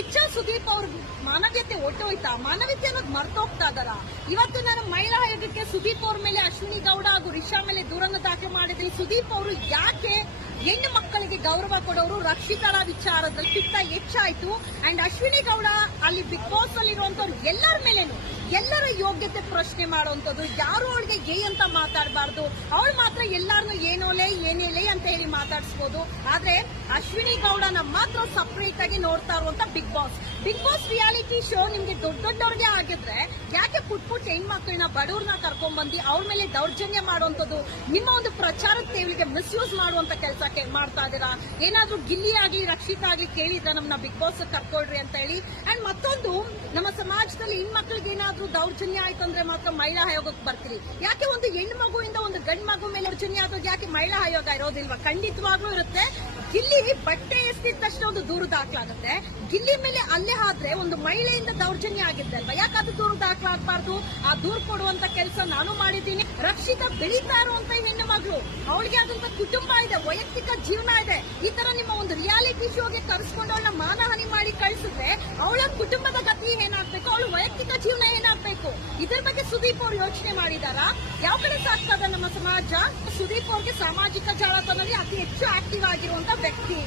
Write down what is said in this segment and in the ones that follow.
ಕಿಚ್ಚ ಸುದೀಪ್ ಅವ್ರ ಮಾನವೀಯತೆ ಹೊಟ್ಟೋಯ್ತಾ ಮಾನವೀಯತೆ ಅನ್ನೋದು ಮರ್ತೋಗ್ತಾ ಇದಾರ ಇವತ್ತು ನಾನು ಮಹಿಳಾ ಆಯೋಗಕ್ಕೆ ಸುದೀಪ್ ಅವ್ರ ಮೇಲೆ, ಅಶ್ವಿನಿ ಗೌಡ ಹಾಗೂ ರಿಷಾ ಮೇಲೆ ದೂರನ್ನು ದಾಖಲೆ ಮಾಡಿದ್ರಿ ಸುದೀಪ್ ಅವರು ಯಾಕೆ ಹೆಣ್ಣು ಮಕ್ಕಳಿಗೆ ಗೌರವ ಕೊಡೋರು? ರಕ್ಷಿತರ ವಿಚಾರದಲ್ಲಿ ಪಿತ್ತ ಹೆಚ್ಚಾಯ್ತು. ಅಂಡ್ ಅಶ್ವಿನಿ ಗೌಡ ಅಲ್ಲಿ ಬಿಗ್ ಬಾಸ್ ಅಲ್ಲಿ ಇರುವಂತವ್ರು ಎಲ್ಲರ ಮೇಲೇನು ಎಲ್ಲರ ಯೋಗ್ಯತೆ ಪ್ರಶ್ನೆ ಮಾಡುವಂತದ್ದು ಯಾರು ಅವಳಿಗೆ ಏ ಅಂತ ಮಾತಾಡಬಾರ್ದು. ಅವಳು ಮಾತ್ರ ಎಲ್ಲಾರನು ಏನೋಲೆ ಏನೇಲೆ ಅಂತ ಹೇಳಿ ಮಾತಾಡಿಸ್ಬೋದು. ಆದ್ರೆ ಅಶ್ವಿನಿ ಗೌಡನ ಮಾತ್ರ ಸಪ್ರೇಟ್ ಆಗಿ ನೋಡ್ತಾ ಇರುವಂತ Bigg Boss Bigg Boss reality show ನಿಮ್ಗೆ ದೊಡ್ಡ ದೊಡ್ಡವ್ರಿಗೆ ಆಗಿದ್ರೆ ಯಾಕೆ ಪುಟ್ ಪುಟ್ ಹೆಣ್ಮಕ್ಳನ್ನ ಬಡವ್ರನ್ನ ಕರ್ಕೊಂಡ್ ಬಂದು ಅವ್ರ ಮೇಲೆ ದೌರ್ಜನ್ಯ ಮಾಡುವಂತದ್ದು ನಿಮ್ಮ ಒಂದು ಪ್ರಚಾರದ ಸೇವಿಗೆ ಮಿಸ್ಯೂಸ್ ಮಾಡುವಂತ ಕೆಲಸ ಮಾಡ್ತಾ ಇದೀರಾ ಏನಾದ್ರೂ ಗಿಲ್ಲಿ ಆಗ್ಲಿ, ರಕ್ಷಿತ ಆಗ್ಲಿ ಕೇಳಿದ್ರ ನಮ್ಮನ್ನ ಬಿಗ್ ಬಾಸ್ ಕರ್ಕೊಳ್ರಿ ಅಂತ ಹೇಳಿ. ಅಂಡ್ ಮತ್ತೊಂದು, ನಮ್ಮ ಸಮಾಜದಲ್ಲಿ ಹೆಣ್ಮಕ್ಳಿಗೆ ಏನಾದ್ರೂ ದೌರ್ಜನ್ಯ ಆಯ್ತು ಅಂದ್ರೆ ಮಾತ್ರ ಮಹಿಳಾ ಆಯೋಗಕ್ಕೆ ಬರ್ತೀರಿ. ಯಾಕೆ ಒಂದು ಹೆಣ್ಣು ಮಗುವಿಂದ ಒಂದು ಗಂಡು ಮಗು ಮೇಲೆ ದೌರ್ಜನ್ಯ ಆದಾಗ ಯಾಕೆ ಮಹಿಳಾ ಆಯೋಗ ಇರೋದಿಲ್ವಾ? ಖಂಡಿತವಾಗ್ಲೂ ಇರುತ್ತೆ. ಗಿಲ್ಲಿ ಬಟ್ಟೆ ಎಸ್ತಿದ ತಕ್ಷಣ ಒಂದು ದೂರು ದಾಖಲಾಗುತ್ತೆ. ಗಿಲ್ಲಿ ಮೇಲೆ ಅಲ್ಲೇ ಆದ್ರೆ ಒಂದು ಮಹಿಳೆಯಿಂದ ದೌರ್ಜನ್ಯ ಆಗಿದ್ದೆ ಅಲ್ವಾ? ಯಾಕೆ ಅದು ದೂರು ದಾಖಲಾಗಬಾರ್ದು? ಆ ದೂರು ಕೊಡುವಂತ ಕೆಲಸ ನಾನು ಮಾಡಿದ್ದೀನಿ. ರಕ್ಷಿತ ಬೆಳೀತಾ ಇರುವಂತ ಹೆಣ್ಣು ಮಗಳು. ಅವಳಿಗೆ ಆದಂತ ಕುಟುಂಬ ಇದೆ, ವೈಯಕ್ತಿಕ ಜೀವನ ಇದೆ. ಈ ತರ ನಿಮ್ಮ ಒಂದು ರಿಯಾಲಿಟಿ ಶೋಗೆ ಕರೆಸ್ಕೊಂಡು ಅವಳನ್ನ ಮಾನಹಾನಿ ಮಾಡಿ ಕಳಿಸಿದ್ರೆ ಅವಳ ಕುಟುಂಬದ ಗತಿ ಏನಾಗ್ಬೇಕು? ಅವಳ ವೈಯಕ್ತಿಕ ಜೀವನ ಏನಾಗ್ಬೇಕು ಇದರ ಬಗ್ಗೆ ಸುದೀಪ್ ಅವರು ಯೋಚನೆ ಮಾಡಿದಾರಾ? ಯಾವ ಕಡೆ ಸಾಕ್ತದ ನಮ್ಮ ಸಮಾಜ? ಸುದೀಪ್ ಅವ್ರಿಗೆ ಸಾಮಾಜಿಕ ಜಾಲತಾಣದಲ್ಲಿ ಅತಿ ಹೆಚ್ಚು ಆಕ್ಟಿವ್ ಆಗಿರುವಂತ ವ್ಯಕ್ತಿ.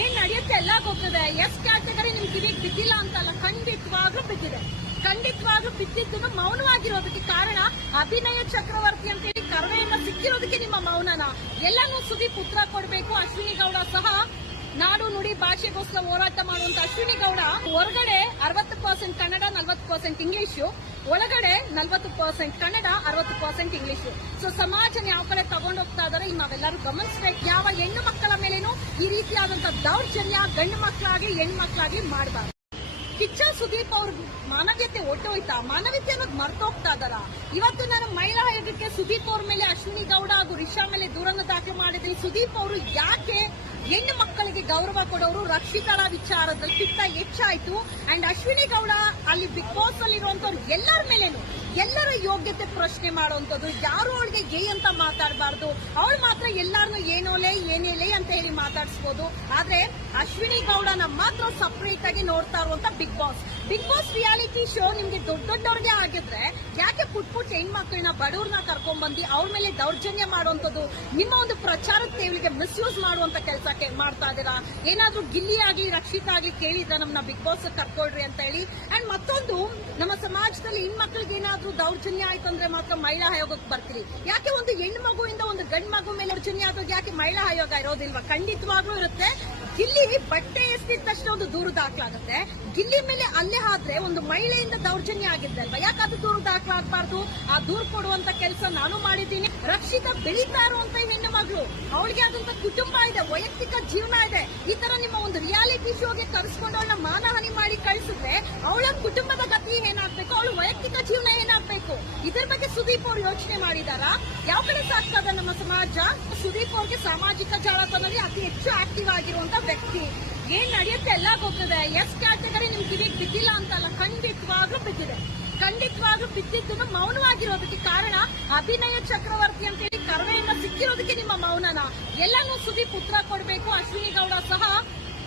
ಏನ್ ನಡೆಯುತ್ತೆ ಎಲ್ಲ ಗೊತ್ತಿದೆ. ಎಸ್ ಕ್ಯಾಟಗರಿ ನಿಮ್ ಕಿವಿಗೆ ಬಿದ್ದಿಲ್ಲ ಅಂತಲ್ಲ, ಖಂಡಿತವಾಗ್ಲೂ ಬಿದ್ದಿದೆ. ಖಂಡಿತವಾಗ್ಲೂ ಬಿದ್ದಿದ್ದು ಮೌನವಾಗಿರೋದಕ್ಕೆ ಕಾರಣ ಅಭಿನಯ ಚಕ್ರವರ್ತಿ ಅಂತ ಹೇಳಿ ಕರವೆಯನ್ನ ಸಿಕ್ಕಿರೋದಕ್ಕೆ ನಿಮ್ಮ ಮೌನನ. ಎಲ್ಲಾನು ಸುದೀಪ್ ಉತ್ತರ ಕೊಡಬೇಕು. ಅಶ್ವಿನಿ ಗೌಡ ಸಹ ನಾಡು ನುಡಿ ಭಾಷೆಗೋಸ್ಕರ ಹೋರಾಟ ಮಾಡುವಂತ ಅಶ್ವಿನಿ ಗೌಡ. ಹೊರಗಡೆ ಅರವತ್ತು ಪರ್ಸೆಂಟ್ ಕನ್ನಡ, ನಲ್ವತ್ತು ಪರ್ಸೆಂಟ್ ಇಂಗ್ಲಿಷು ಒಳಗಡೆ ನಲ್ವತ್ತು ಪರ್ಸೆಂಟ್ ಕನ್ನಡ ಅರವತ್ತು ಪರ್ಸೆಂಟ್ ಇಂಗ್ಲಿಷ್. ಸೊ ಸಮಾಜನ ಯಾವ ಕಡೆ ತಗೊಂಡೋಗ್ತಾ ಇದಾರೆ. ನಾವೆಲ್ಲರೂ ಗಮನಿಸಬೇಕು. ಯಾವ ಹೆಣ್ಣು ಮಕ್ಕಳ ಮೇಲೇನು ಈ ರೀತಿಯಾದಂತ ದೌರ್ಜನ್ಯ ಗಂಡು ಮಕ್ಕಳಾಗಿ, ಹೆಣ್ಣು ಮಕ್ಕಳಾಗಿ ಮಾಡಬಾರ್ದು. ಕಿಚ್ಚ ಸುದೀಪ್ ಅವ್ರ ಮಾನವೀಯತೆ ಹೊಟ್ಟೋಯ್ತಾ ಮಾನವೀಯತೆ ಅನ್ನೋದು ಮರ್ತೋಗ್ತಾ ಇದಾರ ಇವತ್ತು ನಾನು ಮಹಿಳಾ ಆಯೋಗಕ್ಕೆ ಸುದೀಪ್ ಅವ್ರ ಮೇಲೆ ಅಶ್ವಿನಿ ಗೌಡ ಹಾಗೂ ರಿಷಾ ಮೇಲೆ ದೂರನ್ನು ದಾಖಲೆ ಮಾಡಿದ್ರಿ ಸುದೀಪ್ ಅವರು ಯಾಕೆ ಹೆಣ್ಣು ಮಕ್ಕಳಿಗೆ ಗೌರವ ಕೊಡೋರು ರಕ್ಷಿತಳ ವಿಚಾರದಲ್ಲಿ ಚಿತ್ತ ಹೆಚ್ಚಾಯ್ತು. ಅಂಡ್ ಅಶ್ವಿನಿ ಗೌಡ ಅಲ್ಲಿ ಬಿಗ್ ಬಾಸ್ ಅಲ್ಲಿ ಇರುವಂತವ್ರು ಎಲ್ಲರ ಮೇಲೇನು, ಎಲ್ಲರ ಯೋಗ್ಯತೆ ಪ್ರಶ್ನೆ ಮಾಡುವಂತದ್ದು, ಯಾರು ಅವಳಿಗೆ ಗೇ ಅಂತ ಮಾತಾಡಬಾರ್ದು, ಅವಳು ಮಾತ್ರ ಎಲ್ಲಾರನು ಏನೋಲೆ ಏನೇಲೆ ಅಂತ ಹೇಳಿ ಮಾತಾಡಿಸ್ಬೋದು. ಆದ್ರೆ ಅಶ್ವಿನಿ ಗೌಡನ ಮಾತ್ರ ಸಪರೇಟ್ ಆಗಿ ನೋಡ್ತಾ ಇರುವಂತ Bigg Boss. Bigg Boss reality show ನಿಮ್ಗೆ ದೊಡ್ಡ ದೊಡ್ಡವ್ರಿಗೆ ಆಗಿದ್ರೆ ಯಾಕೆ ಪುಟ್ ಪುಟ್ ಹೆಣ್ಮಕ್ಳನ್ನ ಬಡವ್ರನ್ನ ಕರ್ಕೊಂಡ್ ಬಂದು ಅವ್ರ ಮೇಲೆ ದೌರ್ಜನ್ಯ ಮಾಡುವಂತದ್ದು ನಿಮ್ಮ ಒಂದು ಪ್ರಚಾರದ ತೇವಲಿಗೆ ಮಿಸ್ಯೂಸ್ ಮಾಡುವಂತ ಕೆಲಸ ಮಾಡ್ತಾ ಇದೀರಾ ಏನಾದ್ರೂ ಗಿಲ್ಲಿ ಆಗ್ಲಿ, ರಕ್ಷಿತ ಆಗ್ಲಿ ಕೇಳಿದ್ರ ನಮ್ಮನ್ನ ಬಿಗ್ ಬಾಸ್ ಕರ್ಕೊಳ್ರಿ ಅಂತ ಹೇಳಿ? ಅಂಡ್ ಮತ್ತೊಂದು, ನಮ್ಮ ಸಮಾಜದಲ್ಲಿ ಹೆಣ್ಮಕ್ಳಿಗೆ ಏನಾದ್ರೂ ದೌರ್ಜನ್ಯ ಆಯ್ತು ಅಂದ್ರೆ ಮಾತ್ರ ಮಹಿಳಾ ಆಯೋಗಕ್ಕೆ ಬರ್ತೀರಿ. ಯಾಕೆ ಒಂದು ಹೆಣ್ಣು ಮಗುವಿಂದ ಒಂದು ಗಂಡು ಮಗು ಮೇಲೆ ದೌರ್ಜನ್ಯ ಆದಾಗ ಯಾಕೆ ಮಹಿಳಾ ಆಯೋಗ ಇರೋದಿಲ್ವಾ? ಖಂಡಿತವಾಗ್ಲೂ ಇರುತ್ತೆ. ಗಿಲ್ಲಿ ಬಟ್ಟೆ ಎಸ್ತಿದ ತಕ್ಷಣ ಒಂದು ದೂರು ದಾಖಲಾಗುತ್ತೆ. ಗಿಲ್ಲಿ ಮೇಲೆ ಅಲ್ಲೇ ಆದ್ರೆ ಒಂದು ಮಹಿಳೆಯಿಂದ ದೌರ್ಜನ್ಯ ಆಗಿದ್ದೆ ಅಲ್ವಾ? ಅದು ದೂರು ದಾಖಲಾಗಬಾರ್ದು? ಆ ದೂರು ಕೊಡುವಂತ ಕೆಲಸ ನಾನು ಮಾಡಿದ್ದೀನಿ. ರಕ್ಷಿತ ಬೆಳೀತಾ ಇರುವಂತ ಹೆಣ್ಣು ಮಗಳು? ಅವಳಿಗೆ ಆದಂತ ಕುಟುಂಬ ಇದೆ, ವೈಯಕ್ತಿಕ ಜೀವನ ಇದೆ. ಈ ತರ ನಿಮ್ಮ ಒಂದು ರಿಯಾಲಿಟಿ ಶೋಗೆ ಕರೆಸ್ಕೊಂಡು ಅವಳನ್ನ ಮಾನಹಾನಿ ಮಾಡಿ ಕಳಿಸಿದ್ರೆ ಅವಳ ಕುಟುಂಬದ ಗತಿ ಏನಾಗ್ಬೇಕು? ಅವಳು ವೈಯಕ್ತಿಕ ಜೀವನ ಏನಾಗ್ಬೇಕು? ಇದ್ರ ಬಗ್ಗೆ ಸುದೀಪ್ ಅವ್ರು ಯೋಚನೆ ಮಾಡಿದಾರಾ? ಯಾವ ಕಡೆ ನಮ್ಮ ಸಮಾಜ, ಸುದೀಪ್ ಅವ್ರಿಗೆ ಸಾಮಾಜಿಕ ಜಾಲತಾಣದಲ್ಲಿ ಅತಿ ಹೆಚ್ಚು ಆಕ್ಟಿವ್ ಆಗಿರುವಂತ ವ್ಯಕ್ತಿ. ಏನ್ ನಡೆಯುತ್ತೆ ಎಲ್ಲ ಗೊತ್ತಿದೆ. ಎಸ್ ಕ್ಯಾಟಗರಿ ನಿಮ್ ಕಿವಿಗೆ ಬಿದ್ದಿಲ್ಲ ಅಂತಲ್ಲ, ಖಂಡಿತವಾಗ್ಲೂ ಬಿದ್ದಿದೆ. ಖಂಡಿತವಾಗ್ಲೂ ಬಿದ್ದಿದ್ದು ಮೌನವಾಗಿರೋದಕ್ಕೆ ಕಾರಣ ಅಭಿನಯ ಚಕ್ರವರ್ತಿ ಅಂತ ಹೇಳಿ ಕರವೆಯನ್ನ ಸಿಕ್ಕಿರೋದಕ್ಕೆ ನಿಮ್ಮ ಮೌನನ. ಎಲ್ಲಾನು ಸುದೀಪ್ ಉತ್ತರ ಕೊಡಬೇಕು, ಅಶ್ವಿನಿ ಗೌಡ ಸಹ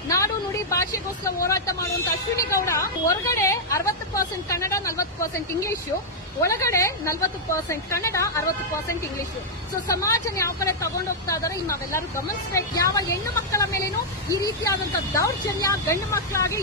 ನಾಡು ನುಡಿ ಭಾಷೆಗೋಸ್ಕರ ಹೋರಾಟ ಮಾಡುವಂತ ಅಶ್ವಿನಿ ಗೌಡ ಹೊರಗಡೆ ಅರವತ್ತು ಪರ್ಸೆಂಟ್ ಕನ್ನಡ, ನಲ್ವತ್ತು ಪರ್ಸೆಂಟ್ ಇಂಗ್ಲಿಷು ಒಳಗಡೆ ನಲ್ವತ್ತು ಪರ್ಸೆಂಟ್ ಕನ್ನಡ, ಅರವತ್ತು ಪರ್ಸೆಂಟ್ ಇಂಗ್ಲಿಷು ಸೊ ಸಮಾಜನ ಯಾವ ಕಡೆ ತಗೊಂಡು ಹೋಗ್ತಾ ಇದಾರೆ ನಾವೆಲ್ಲರೂ ಗಮನಿಸಬೇಕು. ಯಾವ ಹೆಣ್ಣು ಮಕ್ಕಳ ಮೇಲೇನು ಈ ರೀತಿಯಾದಂತಹ ದೌರ್ಜನ್ಯ, ಗಂಡು ಮಕ್ಕಳಾಗಿ